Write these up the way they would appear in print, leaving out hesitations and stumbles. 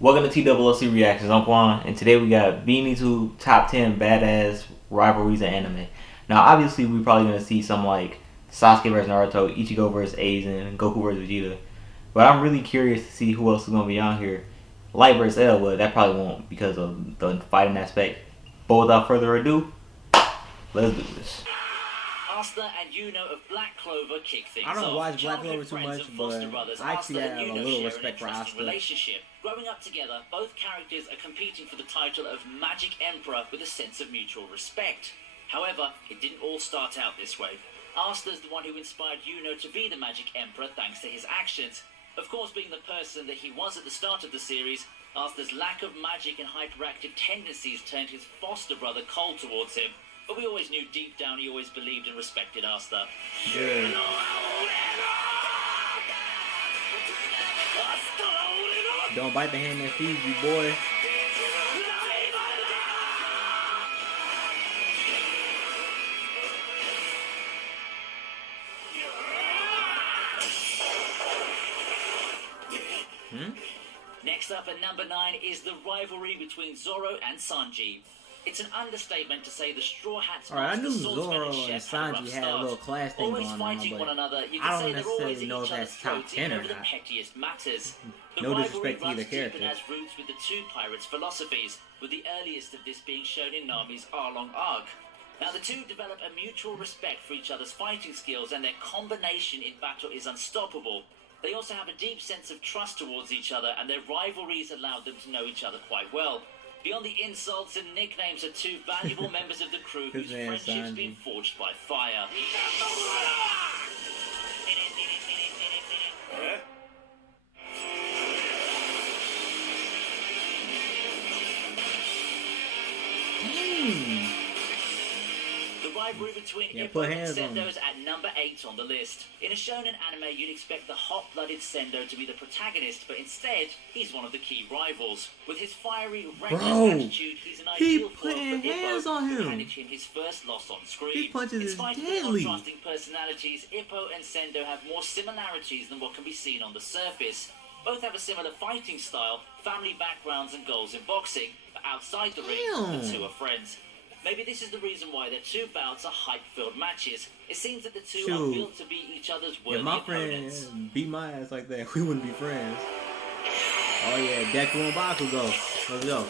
Welcome to TOOC Reactions. I'm Quan, and today we got ViniiTube top 10 badass rivalries in anime. Now, obviously, we're probably gonna see some like Sasuke versus Naruto, Ichigo versus Aizen, and Goku versus Vegeta. But I'm really curious to see who else is gonna be on here. Light versus L, but that probably won't because of the fighting aspect. But without further ado, let's do this. Asta and Yuno of Black Clover kick things I don't off. watch Black Clover too much, but I actually have a little respect for Asta. Relationship. Growing up together, both characters are competing for the title of Magic Emperor with a sense of mutual respect. However, it didn't all start out this way. Asta's the one who inspired Yuno to be the Magic Emperor thanks to his actions. Of course, being the person that he was at the start of the series, Asta's lack of magic and hyperactive tendencies turned his foster brother cold towards him. But we always knew deep down he always believed and respected Asta. Yeah. Don't bite the hand that feeds you, boy. Next up at number 9 is the rivalry between Zoro and Sanji. It's an understatement to say the Straw Hats. Alright, I knew Zoro and Sanji had a little class thing going on, but I don't necessarily know if that's top 10 or not. No disrespect to either character. Has roots with the two pirates' philosophies, with the earliest of this being shown in Nami's Arlong arc. Now, the two develop a mutual respect for each other's fighting skills, and their combination in battle is unstoppable. They also have a deep sense of trust towards each other, and their rivalries allowed them to know each other quite well. Beyond the insults and nicknames are two valuable members of the crew whose friendship's been forged by fire. The rivalry between Ippo and Sendo's at number 8 on the list. In a shonen anime, you'd expect the hot-blooded Sendo to be the protagonist, but instead, he's one of the key rivals. With his fiery, reckless attitude, he's an ideal foil for Ippo, who handed him his first loss on screen. His punches in spite is of deadly. their contrasting personalities, Ippo and Sendo have more similarities than what can be seen on the surface. Both have a similar fighting style, family backgrounds and goals in boxing, but outside the ring, the two are friends. Maybe this is the reason why their two bouts are hype-filled matches. It seems that the two are built to be each other's worthy opponents. If my friend beat my ass like that, we wouldn't be friends. Oh yeah, Deku and Bakugo. Let's go.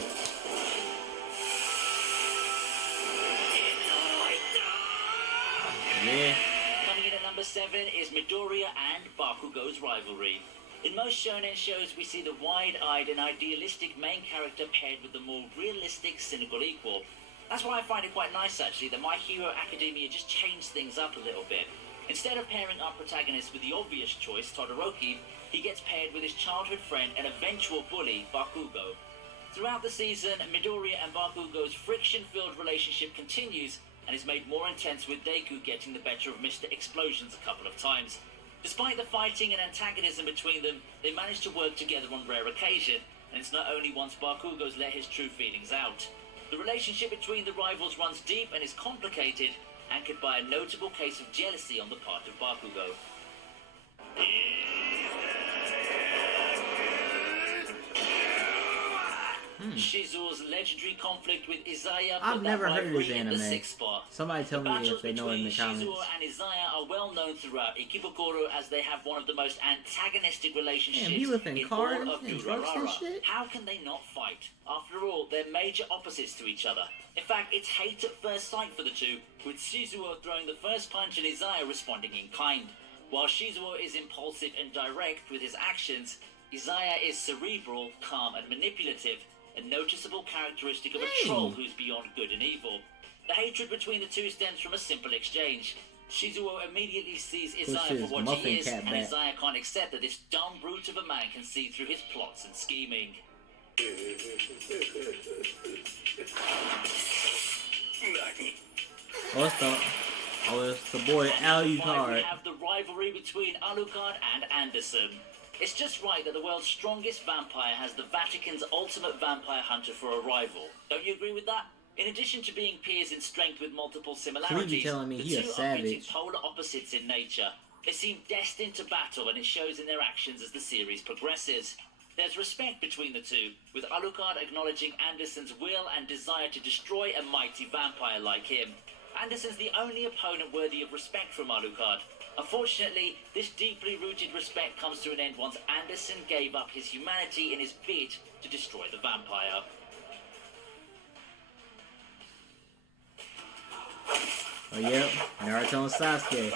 Yeah. Coming in at number 7 is Midoriya and Bakugo's rivalry. In most shonen shows, we see the wide-eyed and idealistic main character paired with the more realistic, cynical equal. That's why I find it quite nice, actually, that My Hero Academia just changed things up a little bit. Instead of pairing our protagonist with the obvious choice, Todoroki, he gets paired with his childhood friend and eventual bully, Bakugo. Throughout the season, Midoriya and Bakugo's friction-filled relationship continues and is made more intense with Deku getting the better of Mr. Explosions a couple of times. Despite the fighting and antagonism between them, they manage to work together on rare occasion, and it's not only once Bakugo's let his true feelings out. The relationship between the rivals runs deep and is complicated, anchored by a notable case of jealousy on the part of Bakugo. Shizuo's legendary conflict with Izaya I've never heard of this in the anime. 6th spot. Somebody tell me if they know it in the comments. Shizuo and Izaya are well known throughout Ikebukuro as they have one of the most antagonistic relationships in all of Durarara. How can they not fight? After all, they're major opposites to each other. In fact, it's hate at first sight for the two, with Shizuo throwing the first punch and Izaya responding in kind. While Shizuo is impulsive and direct with his actions, Izaya is cerebral, calm and manipulative, a noticeable characteristic of a troll who's beyond good and evil. The hatred between the two stems from a simple exchange. Shizuo immediately sees Izaya for what she is, and Izaya can't accept that this dumb brute of a man can see through his plots and scheming. It's the boy Alucard. We have the rivalry between Alucard and Anderson. It's just right that the world's strongest vampire has the Vatican's ultimate vampire hunter for a rival. Don't you agree with that? In addition to being peers in strength with multiple similarities, the two are pretty polar opposites in nature. They seem destined to battle, and it shows in their actions as the series progresses. There's respect between the two, with Alucard acknowledging Anderson's will and desire to destroy a mighty vampire like him. Anderson's the only opponent worthy of respect from Alucard. Unfortunately, this deeply rooted respect comes to an end once Anderson gave up his humanity in his bid to destroy the vampire. Oh yeah, Naruto and Sasuke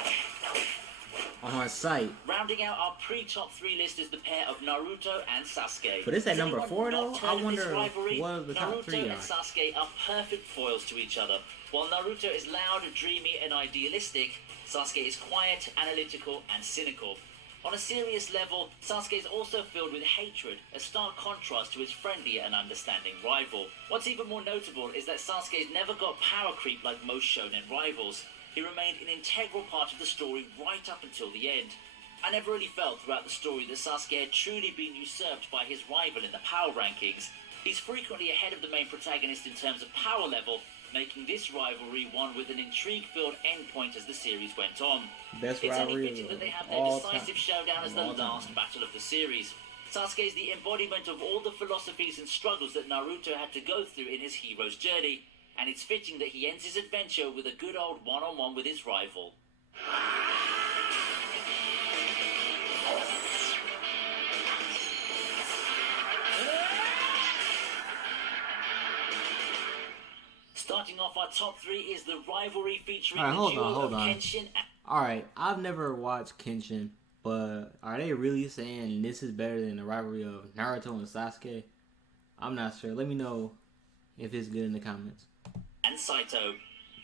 on site. Rounding out our pre-top 3 list is the pair of Naruto and Sasuke. But it's at number 4 though? I wonder what the top 3 Naruto are. and Sasuke are perfect foils to each other. While Naruto is loud, dreamy and idealistic, Sasuke is quiet, analytical and cynical. On a serious level, Sasuke is also filled with hatred, a stark contrast to his friendly and understanding rival. What's even more notable is that Sasuke's never got power creep like most shonen rivals. He remained an integral part of the story right up until the end. I never really felt throughout the story that Sasuke had truly been usurped by his rival in the power rankings. He's frequently ahead of the main protagonist in terms of power level, making this rivalry one with an intrigue-filled endpoint as the series went on. Best it's only rivalry fitting that they have their all decisive time. showdown as the All last time. battle of the series. Sasuke is the embodiment of all the philosophies and struggles that Naruto had to go through in his hero's journey, and it's fitting that he ends his adventure with a good old one-on-one with his rival. Starting off our top 3 is the rivalry featuring the duo of Kenshin and... Alright, I've never watched Kenshin, but are they really saying this is better than the rivalry of Naruto and Sasuke? I'm not sure. Let me know if it's good in the comments. And Saito.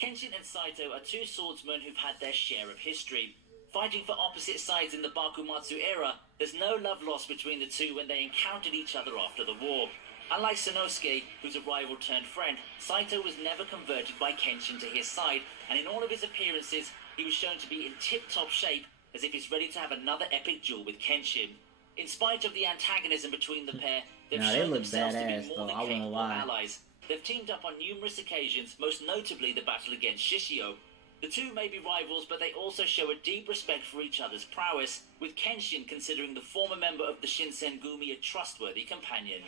Kenshin and Saito are 2 swordsmen who've had their share of history. Fighting for opposite sides in the Bakumatsu era, there's no love lost between the two when they encountered each other after the war. Unlike Sanosuke, who's a rival turned friend, Saito was never converted by Kenshin to his side, and in all of his appearances, he was shown to be in tip-top shape, as if he's ready to have another epic duel with Kenshin. In spite of the antagonism between the pair, they've shown themselves to be more than capable allies. They've teamed up on numerous occasions, most notably the battle against Shishio. The two may be rivals, but they also show a deep respect for each other's prowess, with Kenshin considering the former member of the Shinsengumi a trustworthy companion.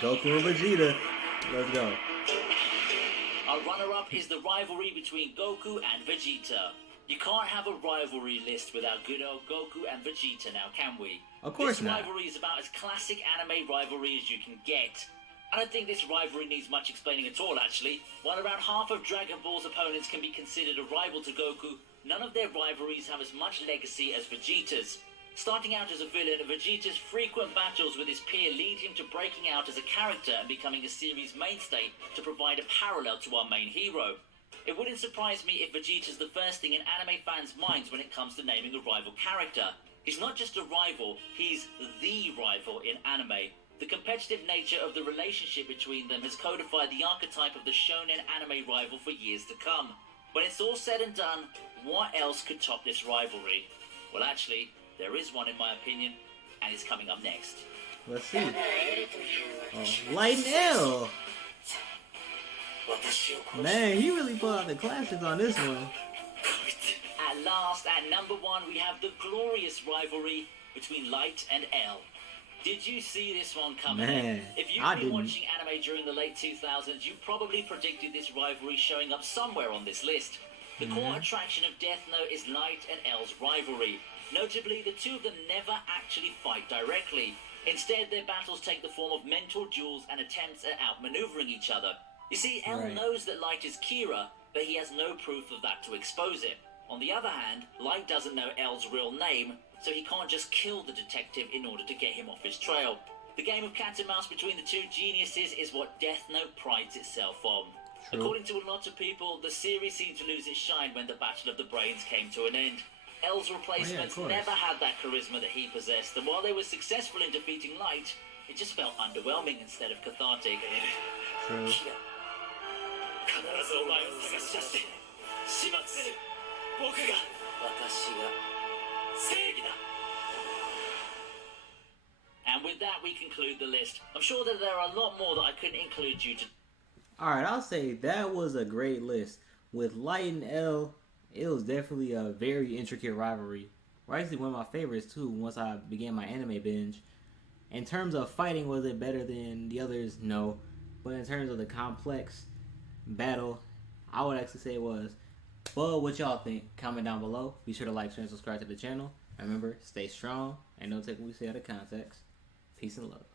Goku and Vegeta. Let's go. Our runner-up is the rivalry between Goku and Vegeta. You can't have a rivalry list without good old Goku and Vegeta now, can we? Of course not. This rivalry is about as classic anime rivalry as you can get. I don't think this rivalry needs much explaining at all, actually. While around half of Dragon Ball's opponents can be considered a rival to Goku, none of their rivalries have as much legacy as Vegeta's. Starting out as a villain, Vegeta's frequent battles with his peer lead him to breaking out as a character and becoming a series mainstay to provide a parallel to our main hero. It wouldn't surprise me if Vegeta's the first thing in anime fans' minds when it comes to naming a rival character. He's not just a rival, he's the rival in anime. The competitive nature of the relationship between them has codified the archetype of the shonen anime rival for years to come. When it's all said and done, what else could top this rivalry? Well, actually, there is one in my opinion, and it's coming up next. Let's see. Oh, Light and L. Man, he really pulled out the classics on this one. At last, at number 1, we have the glorious rivalry between Light and L. Did you see this one coming? Man, if you've been watching anime during the late 2000s, you probably predicted this rivalry showing up somewhere on this list. The core attraction of Death Note is Light and L's rivalry. Notably, the two of them never actually fight directly. Instead, their battles take the form of mental duels and attempts at outmaneuvering each other. You see, L knows that Light is Kira, but he has no proof of that to expose it. On the other hand, Light doesn't know L's real name, so he can't just kill the detective in order to get him off his trail. The game of cat and mouse between the two geniuses is what Death Note prides itself on. True. According to a lot of people, the series seemed to lose its shine when the Battle of the Brains came to an end. L's replacements never had that charisma that he possessed, and while they were successful in defeating Light, it just felt underwhelming instead of cathartic. True. And with that, we conclude the list. I'm sure that there are a lot more that I couldn't include due to... Alright, I'll say that was a great list. With Light and L, it was definitely a very intricate rivalry were actually one of my favorites too. Once I began my anime binge. In terms of fighting, was it better than the others? No. But in terms of the complex battle, I would actually say it was. But what y'all think? Comment down below. Be sure to like, share, and subscribe to the channel. Remember, stay strong and don't take what we say out of context. Peace and love.